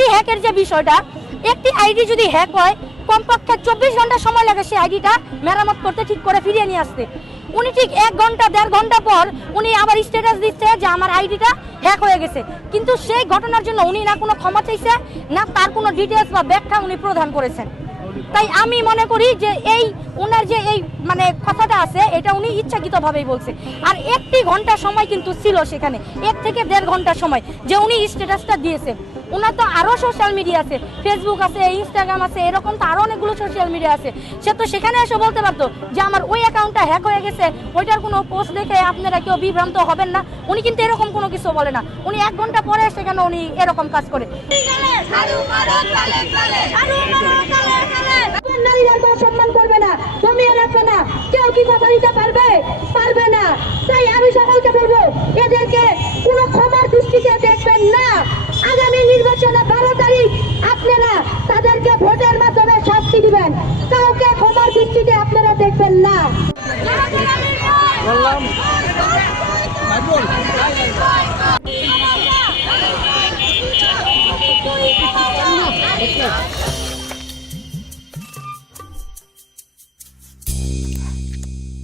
ID হ্যাকের যে বিষয়টা, একটি আইডি যদি হ্যাক হয় কমপক্ষে 24 ঘন্টা সময় লাগে সেই আইডিটা মেরামত করতে, ঠিক করে ফিরিয়ে নিয়ে আসতে। উনি ঠিক 1 ঘন্টা 1.5 ঘন্টা পর উনি আবার স্ট্যাটাস দিচ্ছে যে আমার আইডিটা হ্যাক হয়ে গেছে, কিন্তু সেই ঘটনার জন্য উনি না কোনো ক্ষমা চাইছে, না তার কোনো ডিটেলস বা ব্যাখ্যা উনি প্রদান করেছেন। তাই আমি মনে করি যে এই ওনার যে এই মানে কথাটা আছে, এটা উনি ইচ্ছাকৃতভাবেই বলছে। আর 1 ঘন্টা সময় কিন্তু ছিল সেখানে, 1 থেকে 1.5 ঘন্টা সময় যে উনি স্ট্যাটাসটা দিয়েছে। ওনার তো আরও সোশ্যাল মিডিয়া আছে, ফেসবুক আছে, ইনস্টাগ্রাম আছে, এরকম তো আরও অনেকগুলো সোশ্যাল মিডিয়া আছে। সে তো সেখানে এসে বলতে পারতো যে আমার ওই অ্যাকাউন্টটা হ্যাক হয়ে গেছে, ওইটার কোনো পোস্ট দেখে আপনারা কেউ বিভ্রান্ত হবেন না। উনি কিন্তু এরকম কোনো কিছু বলে না, উনি 1 ঘন্টা পরে সেখানে উনি এরকম কাজ করে। নারীরা তো সম্মান করবে না, জমিয়ে রাখবে না, কেউ কি কথা দিতে পারবে? পারবে না। তাই আমি সকলকে বলবো, এদেরকে কোনো ক্ষমার দৃষ্টিতে দেখবেন না। আগামী নির্বাচনে 12 তারিখ আপনারা তাদেরকে ভোটের মাধ্যমে শাস্তি দিবেন, কাউকে ক্ষমার দৃষ্টিতে আপনারা দেখবেন না।